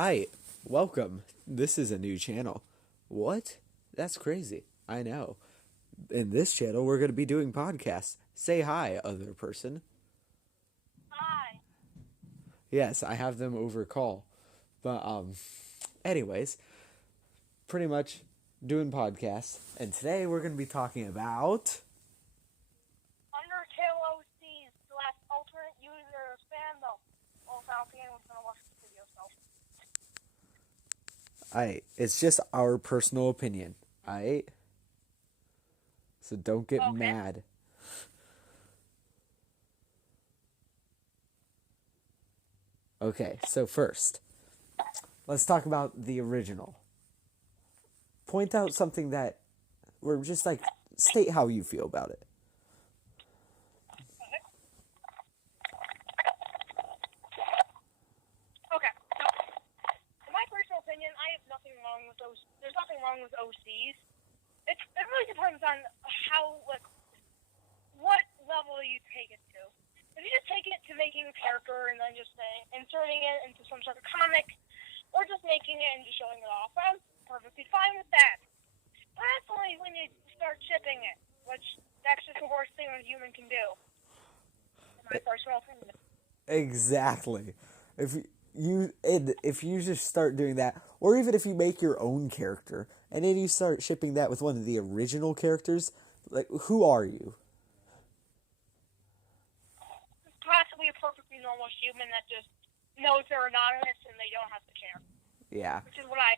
Hi, welcome. This is a new channel. What? That's crazy. I know. In this channel, we're going to be doing podcasts. Say hi, other person. Hi. Yes, I have them over call. But, anyways, pretty much doing podcasts. And today we're going to be talking about. Undertale OC's last alternate user fandom. Well, if anyone's gonna watch this video, so. It's just our personal opinion. Alright? So don't get Okay. mad. Okay, so first, let's talk about the original. Point out something that, or just like state how you feel about it. Okay. So, in my personal opinion, I have nothing wrong with those. There's nothing wrong with OCs. It really depends on how what level you take it to. If you just take it to making a character and then just inserting it into some sort of comic, or just making it and just showing it off, I'm perfectly fine with that. But that's only when you start shipping it, which that's just the worst thing a human can do. In my personal opinion. Exactly. If you just start doing that, or even if you make your own character and then you start shipping that with one of the original characters, like who are you? Possibly a perfectly normal human that just knows they're anonymous and they don't have to care. Yeah. Which is what I.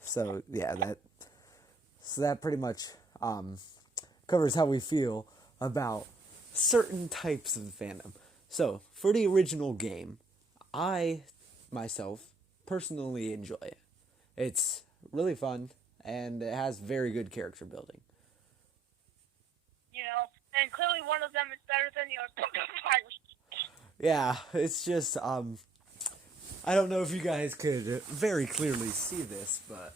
So yeah, that pretty much covers how we feel about certain types of fandom. So for the original game, I myself personally enjoy it. It's really fun and it has very good character building. And clearly one of them is better than the other. Yeah, it's just I don't know if you guys could very clearly see this, but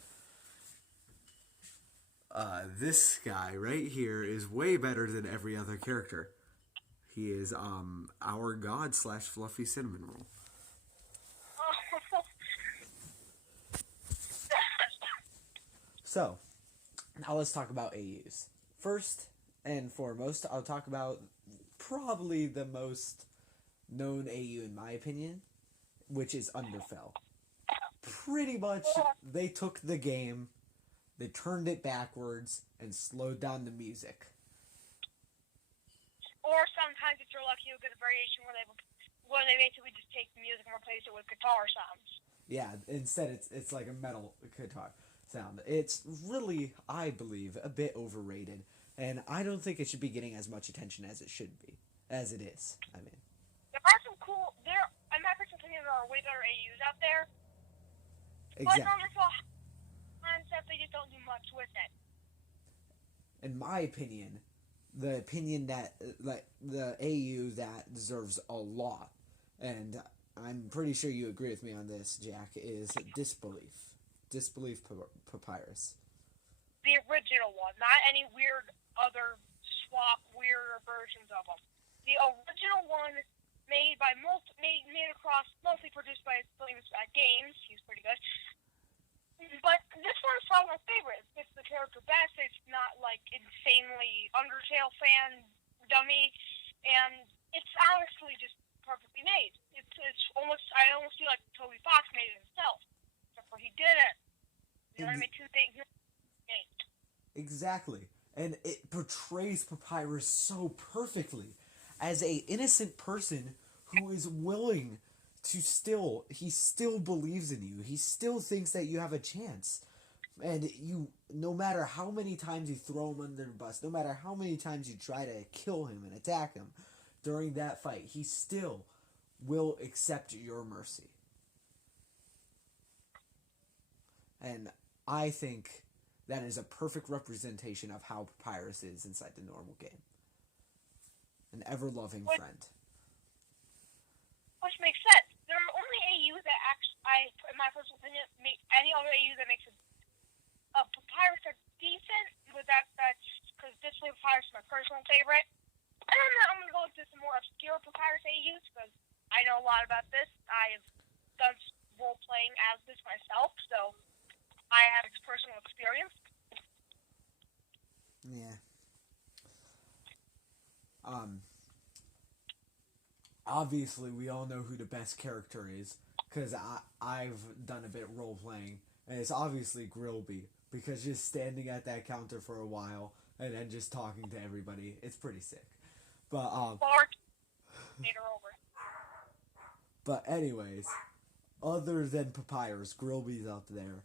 this guy right here is way better than every other character. He is our god slash fluffy cinnamon roll. So now let's talk about AUs. First and foremost, I'll talk about probably the most known AU in my opinion, which is Underfell. Pretty much, they took the game, they turned it backwards, and slowed down the music. Or sometimes, if you're lucky, you'll get a variation where they basically just take the music and replace it with guitar sounds. Yeah, instead it's like a metal guitar sound. It's really, I believe, a bit overrated, and I don't think it should be getting as much attention as it should be, as it is. I mean, There are some cool. In my personal opinion, there are way better AUs out there. But exactly. Wonderful concept, they just don't do much with it. In my opinion, the opinion that like the AU that deserves a lot, and I'm pretty sure you agree with me on this, Jack, is disbelief. Disbelief papyrus. The original one, not any weird other weirder versions of them. The original one made across, mostly produced by Flames Games. He's pretty good. But this one's probably my favorite. It's the character best. It's not like insanely Undertale fan dummy, and it's honestly just perfectly made. It's almost I almost feel like Toby Fox made it himself, except for he did it. You know, I made two things. Exactly. And it portrays Papyrus so perfectly as a innocent person who is willing to he still believes in you. He still thinks that you have a chance. And no matter how many times you throw him under the bus, no matter how many times you try to kill him and attack him during that fight, he still will accept your mercy. And I think that is a perfect representation of how Papyrus is inside the normal game. An ever-loving friend. Which makes sense. There are only AUs that in my personal opinion, make any other AU that makes a Papyrus are decent, but that's because this Papyrus is my personal favorite. And then I'm going to go into some more obscure Papyrus AUs because I know a lot about this. I have done role playing as this myself, so I have personal experience. Yeah. Obviously, we all know who the best character is, because I've done a bit of role playing, and it's obviously Grilby, because just standing at that counter for a while and then just talking to everybody, it's pretty sick. But Over. But anyways, other than Papyrus, Grilby's up there,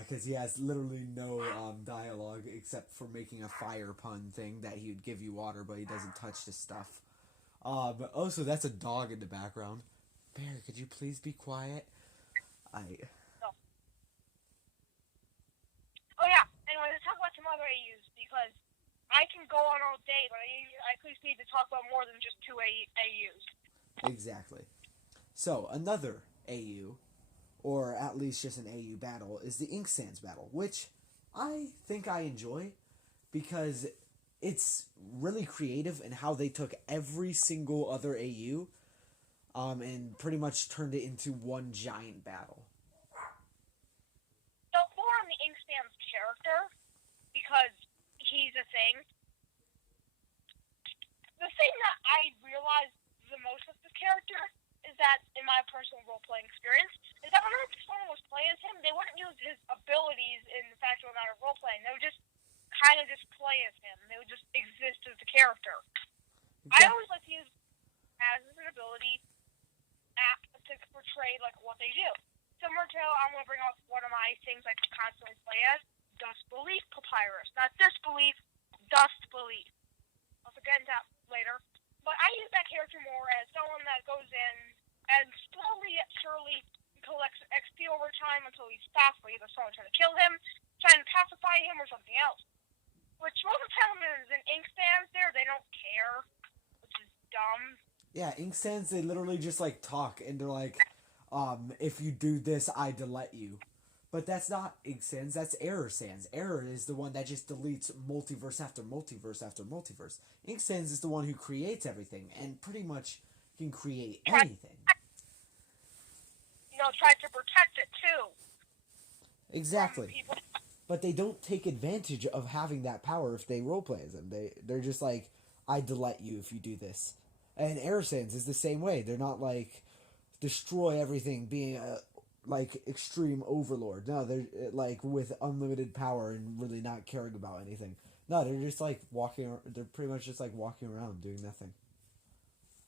because he has literally no dialogue except for making a fire pun thing that he would give you water, but he doesn't touch the stuff. But also, that's a dog in the background. Bear, could you please be quiet? No. Oh yeah. Anyway, let's talk about some other AUs because I can go on all day, but I at least need to talk about more than just two AUs. Exactly. So another AU, or at least just an AU battle, is the Ink Sands battle, which I think I enjoy because it's really creative in how they took every single other AU and pretty much turned it into one giant battle. So more on the Inkstan's character, because he's a thing. The thing that I realized the most with this character is that, in my personal role-playing experience, is that whenever someone was playing as him, they wouldn't use his abilities in the factual amount of role-playing. They would just kind of just play as him. They would just exist as the character. Exactly. I always like to use as an ability to portray like what they do. Similar to, I'm going to bring up one of my things I constantly play as, Dust Belief Papyrus. Not Disbelief, Dust Belief. I'll get into that later. But I use that character more as someone that goes in and slowly yet surely collects XP over time until he stops by either someone trying to kill him, trying to pacify him, or something else. Which most of the time is in Inkstands there, they don't care, which is dumb. Yeah, Inkstands, they literally just like talk and they're like, if you do this, I delete you. But that's not Inkstands, that's Error Sands. Error is the one that just deletes multiverse after multiverse after multiverse. Inkstands is the one who creates everything and pretty much can create anything. Try to protect it too. Exactly. But they don't take advantage of having that power if they roleplay as them. They're just like, I delete you if you do this. And Error Sands is the same way. They're not like, destroy everything, being a like extreme overlord. No, they're like with unlimited power and really not caring about anything. No, they're just like they're pretty much just like walking around doing nothing.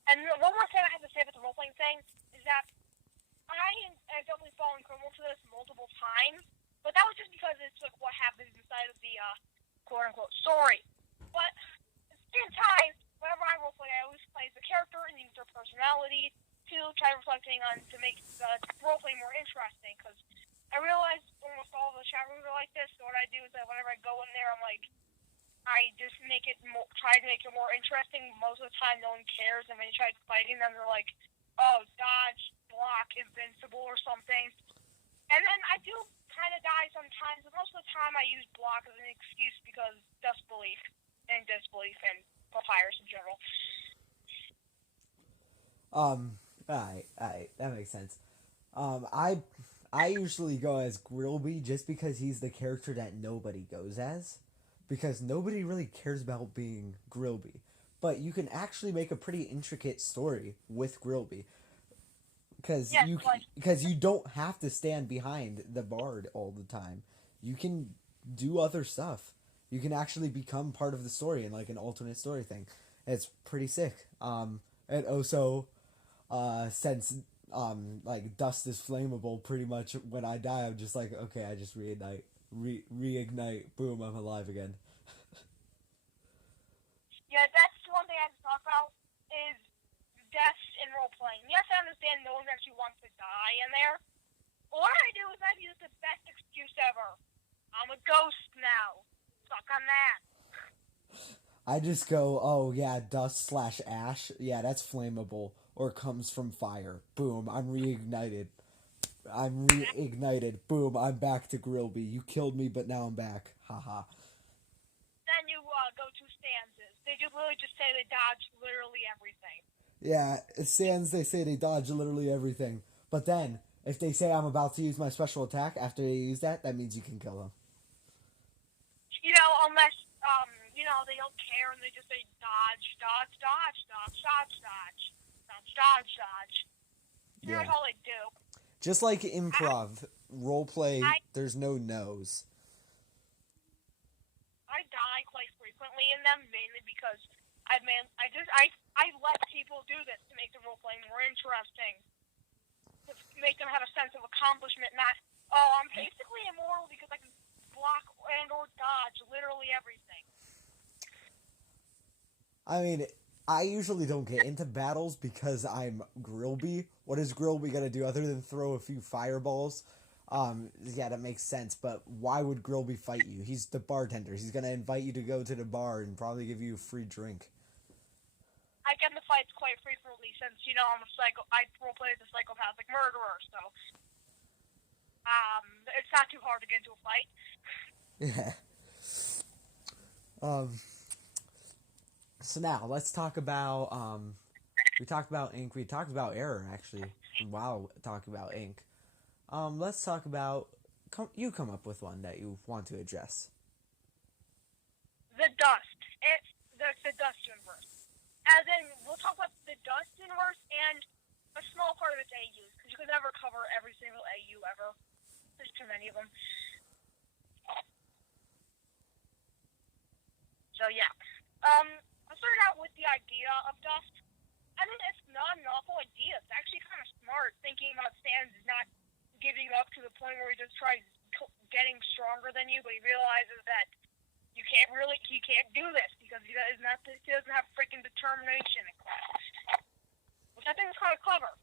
And one more thing I have to say about the role-playing thing is that I have definitely fallen criminal to this multiple times, but that was just because it's like what happens inside of the quote-unquote story. But at the same time, whenever I roleplay, I always play as the character and use their personality to try reflecting on to make the roleplay more interesting. Because I realize almost all the chat rooms are like this. So what I do is that whenever I go in there, I just try to make it more interesting. Most of the time, no one cares, and when you try fighting them, they're like, "Oh, dodge, block, invincible, or something." And then I do kind of die sometimes, but most of the time I use block as an excuse because disbelief and Papyrus in general. Alright, that makes sense. I usually go as Grilby just because he's the character that nobody goes as. Because nobody really cares about being Grilby. But you can actually make a pretty intricate story with Grilby. Because you don't have to stand behind the bard all the time. You can do other stuff. You can actually become part of the story in like an alternate story thing. It's pretty sick. And also, since like dust is flammable, pretty much when I die, I'm just like, okay, I just reignite, boom, I'm alive again. Yeah, that's one thing I have to talk about is death in role playing. Yes, I understand no one actually wants to die in there. But what I do is I use the best excuse ever. I'm a ghost now. Suck on that. I just go, oh yeah, dust/ash. Yeah, that's flammable. Or comes from fire. Boom, I'm reignited. Boom, I'm back to Grilby. You killed me, but now I'm back. Haha. Then you go to stanzas. They just literally just say they dodge literally everything. Yeah, Sans, they say they dodge literally everything. But then, if they say I'm about to use my special attack after they use that, that means you can kill them. Unless they don't care and they just say dodge, dodge, dodge, dodge, dodge, dodge, dodge, dodge, dodge. Yeah. That's all they do. Just like improv, roleplay, I there's no no's. I die quite frequently in them, mainly because I let people do this to make the role playing more interesting, to make them have a sense of accomplishment. Not, oh, I'm basically immortal because I can block and or dodge literally everything. I mean, I usually don't get into battles because I'm Grilby. What is Grilby gonna do other than throw a few fireballs? Yeah, that makes sense, but why would Grilby fight you? He's the bartender. He's gonna invite you to go to the bar and probably give you a free drink. I get into fights quite frequently since I'm a psycho. I roleplay as a psychopathic murderer, so it's not too hard to get into a fight. Yeah. So now let's talk about we talked about ink. We talked about error actually. While talking about ink, let's talk about you come up with one that you want to address. The dust. It's the dust universe. As in, we'll talk about the dust universe and a small part of its AUs, because you can never cover every single AU ever. There's too many of them. So yeah. I'll start out with the idea of dust. I mean, it's not an awful idea. It's actually kind of smart, thinking about Sans not giving up to the point where he just tries getting stronger than you, but he realizes that he can't do this because he doesn't have freaking determination in class, which I think is kind of clever.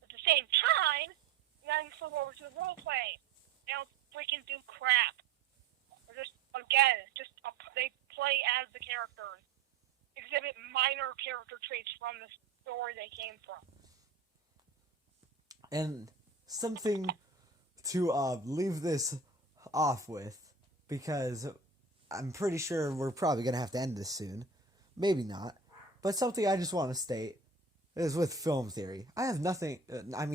At the same time, you gotta flip over to the role playing. They don't freaking do crap. They're they play as the characters, exhibit minor character traits from the story they came from. And something to leave this off with, because I'm pretty sure we're probably going to have to end this soon. Maybe not. But something I just want to state is with film theory. I have nothing,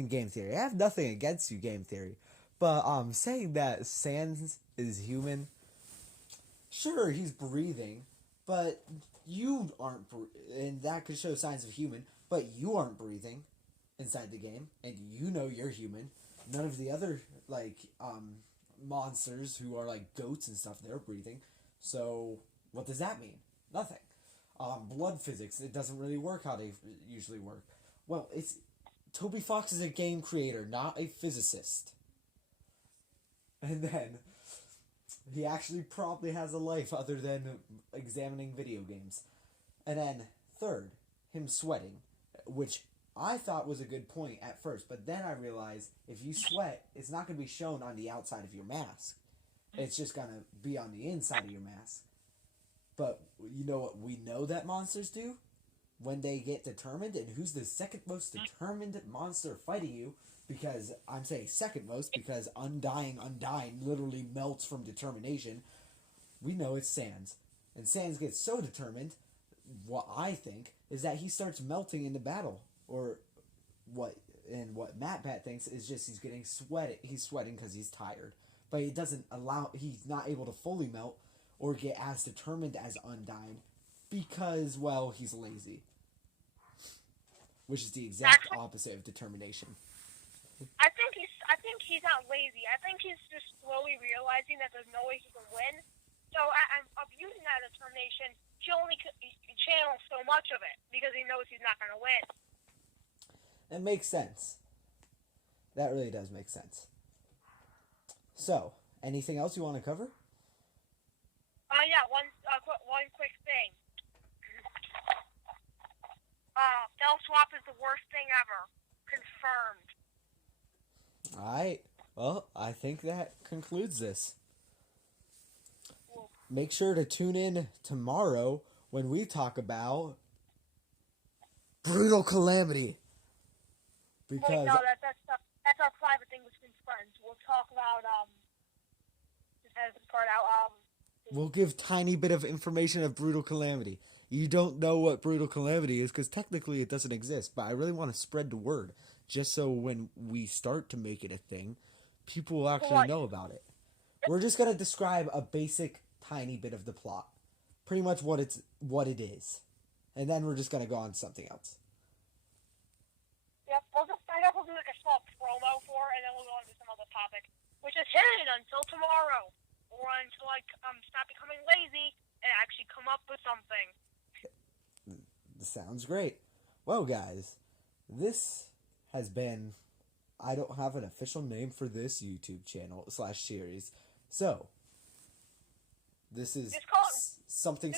game theory. I have nothing against you, game theory. But saying that Sans is human, sure, he's breathing, but you aren't, and that could show signs of human, but you aren't breathing inside the game, and you know you're human. None of the other, monsters who are like goats and stuff, they're breathing. So, what does that mean? Nothing. Blood physics, it doesn't really work how they usually work. Well, Toby Fox is a game creator, not a physicist. And then, he actually probably has a life other than examining video games. And then, third, him sweating, which I thought was a good point at first, but then I realized if you sweat, it's not going to be shown on the outside of your mask. It's just going to be on the inside of your mask. But you know what we know that monsters do? When they get determined, and who's the second most determined monster fighting you? Because I'm saying second most, because Undying literally melts from determination. We know it's Sans. And Sans gets so determined, what I think, is that he starts melting in the battle. Or what Matt Pat thinks is just he's sweating because he's tired. But he's not able to fully melt or get as determined as Undying because, well, he's lazy. Which is the exact opposite of determination. I think he's not lazy. I think he's just slowly realizing that there's no way he can win. So I'm abusing that determination. He only channels so much of it because he knows he's not going to win. That makes sense. That really does make sense. So, anything else you want to cover? Yeah, one quick thing. Bell swap is the worst thing ever. Confirmed. Alright. Well, I think that concludes this. Make sure to tune in tomorrow when we talk about Brutal Calamity. Because wait, no, that's our private thing between friends. We'll talk about just edit this part out. we'll give tiny bit of information of Brutal Calamity. You don't know what Brutal Calamity is because technically it doesn't exist, but I really want to spread the word just so when we start to make it a thing, people will actually What? know about it. We're just going to describe a basic tiny bit of the plot. Pretty much what it is. And then we're just going to go on to something else. Yep, I guess we'll do like a small promo for it, and then we'll go on to some other topic, which is hidden until tomorrow, or until I stop becoming lazy and actually come up with something. Sounds great. Well, guys, this has been... I don't have an official name for this YouTube channel / series. So, this is something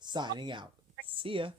signing out. See ya.